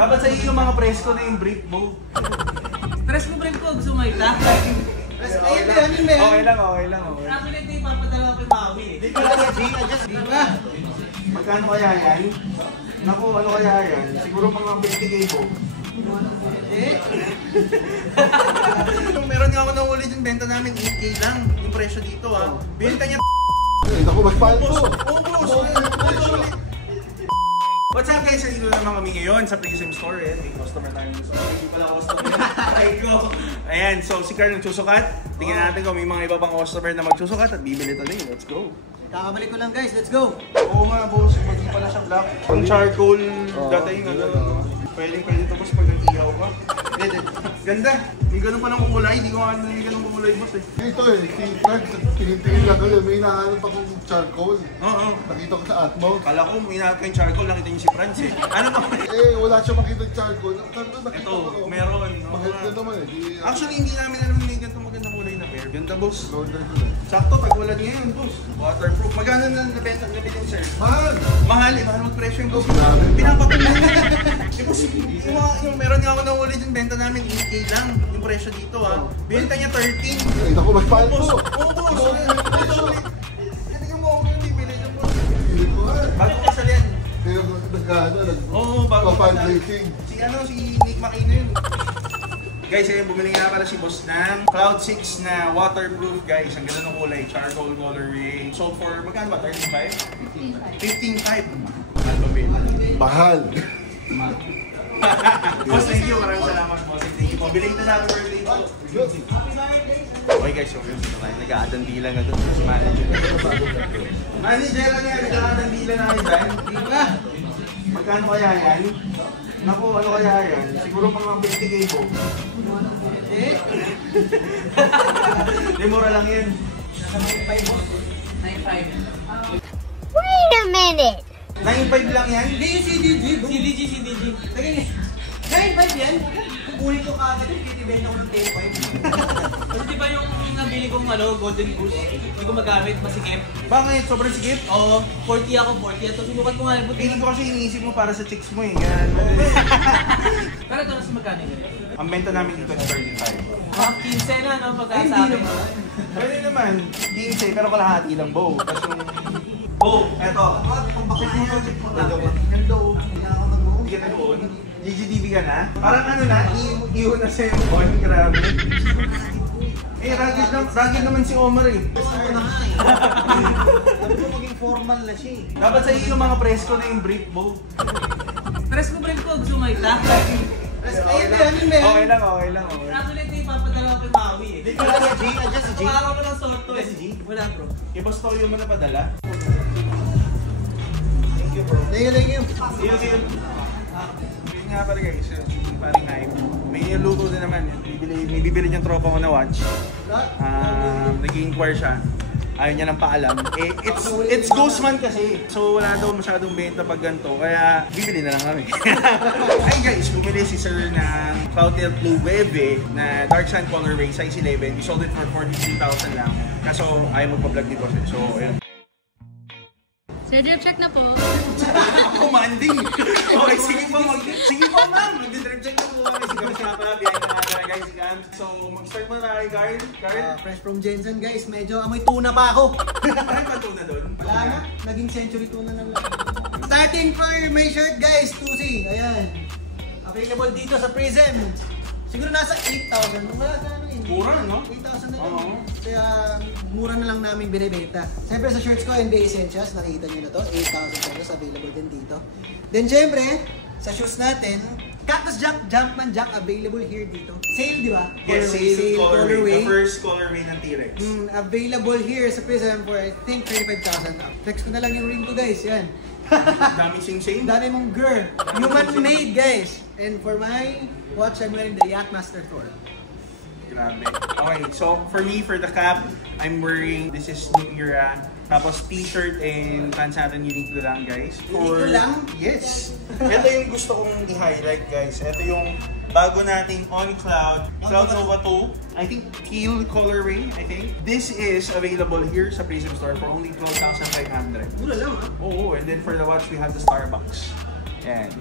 Dapat sa iyo yung mga presko na yung brief mo. Presko brief ko, gusto mo ita? Okay lang. Actually, ito yung papadala ko kay Mami. Di ka lang, adjust. Di ba? Magkano kaya yan? Naku, ano kaya yan? Siguro mga 50k po. Meron nga ako naulit yung benta namin, 8k lang. Yung presyo dito ha. Benta niya. Ako, mas mahal po. What's up guys? Dito naman kami ngayon sa Prism Store. May customer tayo sa store. Hindi pala customer. Ayan, so si Carl nagsusukat. Tingnan natin kung may mga iba pang customer na magsusukat at bibili tuloy. Let's go! Kakabalik ko lang guys, let's go! Oo nga boss, hindi pala siya black. Ang charcoal dating pwede ito boss pag nag-ihaw ka. Ganda! May ganun pa ng kulay, hindi ko nga may ganun kulay boss eh. Dito eh, si Frank, tingin-tingin lang kayo, may hinahanap akong charcoal. Oo. Nakita ko sa Atmo. Kala ko may hinahanap kayong charcoal, nakita niyo si Franz eh. Ano pa? Wala siya makita yung charcoal. Ito, meron. Maganda naman eh. Actually, hindi namin alam may ganito magandang kulay na pair. Ganda boss. Order ko lang. Sakto, pag-ulan ngayon boss. Waterproof. Magkano na nabenta sir? Mahal! Mahal eh, mahal mag-presyo yung boss. Grabe. Pinapatuloy na. Yung meron nga ako naulit yung benta namin, 8k lang. Yung presyo dito ha. Benta niya 13. Ako, mas mahal po. Oo boss. Hindi mo ako yung bibili yung boss. Hindi ko nga. Bago ka sa liyan. Kaya Oo, bago ka sa fundraising. Si Nick Makino yun. Guys, ayun, bumili nga pala si boss ng Cloud 6 na waterproof guys. Ang ganda ng kulay, charcoal colorway. So for, magkano ba? 35? 15.5. Ano ba yun? Mahal. Boss, thank you. Maraming salamat, boss. Thank you po. Bilhin na sa ating birthday po. Okay guys, so yun. Nag-aadandila na doon sa manager. Manager lang yan, nag-aadandila na kayo dyan. Diba? Magkano kaya yan? Naku, ano kaya yan? Siguro mga 50k po. Di, mura lang yan. 9.5. Wait a minute! 9.5 lang yan? Hindi yung CDG. CDG. Tagay 9.5 yan? Kukunin ko kagad yung kitibenta ko ng 10.5. Kasi di ba yung nabili kong Golden Goose, hindi ko magamit, masikip. Bakit? Sobrang sikip? Oo, 40 ako, 40. Ito, subukan ko nga. Feeling ko kasi iniisip mo para sa chicks mo eh. Ganyan. Pero ito nasa magkano yun? Ang benta namin dito is 35. 15 na, no? Pagka sa akin. Pwede naman, 15 pero kalahati lang, Bo. Tapos yung... Bo, eto. Hindi ka na doon. GGTV ka na? Parang ano na, iho na sa'yo on. Grabe. Rugged naman si Omar eh. Dapat mo maging formal na siya eh. Dapat sa iyo yung mga presko na yung brief, Bo. Presko brief ko, gusto mo ita? Okay lang. Actually, ito yung papadala ko kay Mami eh. Di ka lang, adjust si G. Pakala ko ng sorto eh. Wala bro. Ibas to yung mo na padala. Thank you. See you. Yun nga pala guys, paring hype. May luto din naman. May bibili niyang tropa ko na watch. Nag-inquire siya. Ayaw niya nang paalam. It's Ghostman kasi. So wala daw masyadong benta pag ganito. Kaya bibili na lang kami. Hi guys, bumili si Sir ng Cloudtail Blue Webe na Dark Sand Colorway size 11. We sold it for 43,000 lang. Kaso ayaw magpa-vlog ni Boss. So ayun. Sir, drip check na po. Commanding! Okay, sige po ma'am! Mag-drip check na po kami. Siguro siya pala, biyahe na natin guys. So, mag-start muna tayo, Carl. Fresh from Jensen guys, medyo amoy tuna pa ako. Ay, patuna doon. Wala na, naging century tuna na lang. Starting for my shirt guys, 2C. Ayan. Available dito sa Prism. Siguro nasa 8,000. Wala sa ano yun. Mura, no? 8,000 na lang. Oo. Kaya mura na lang namin binibenta. Siyempre sa shirts ko, NBA Essentials, nakita nyo na to. 8,000 pesos available din dito. Then siyempre, sa shoes natin, Cactus Jumpman Jack available here dito. Sale, di ba? Yes, sale colorway. The first colorway ng T-Rex. Available here sa Prism for I think 35,000. Flex ko na lang yung ring ko guys, yan. Daming sing-sing. Dami mong girl. Human made guys. And for my watch, I'm wearing the Yachtmaster Thor. Grabe. Okay, so for me, for the cap, I'm wearing, this is New Era. Tapos t-shirt and pants natin unique lang guys. Unique lang? Yes. Ito yung gusto kong i-highlight guys. Ito yung bago nating On Cloud Nova 2. I think teal colorway, I think. This is available here sa Prism Store for only 12,500. Mura lang ha? Oo, and then for the watch, we have the Starbucks. And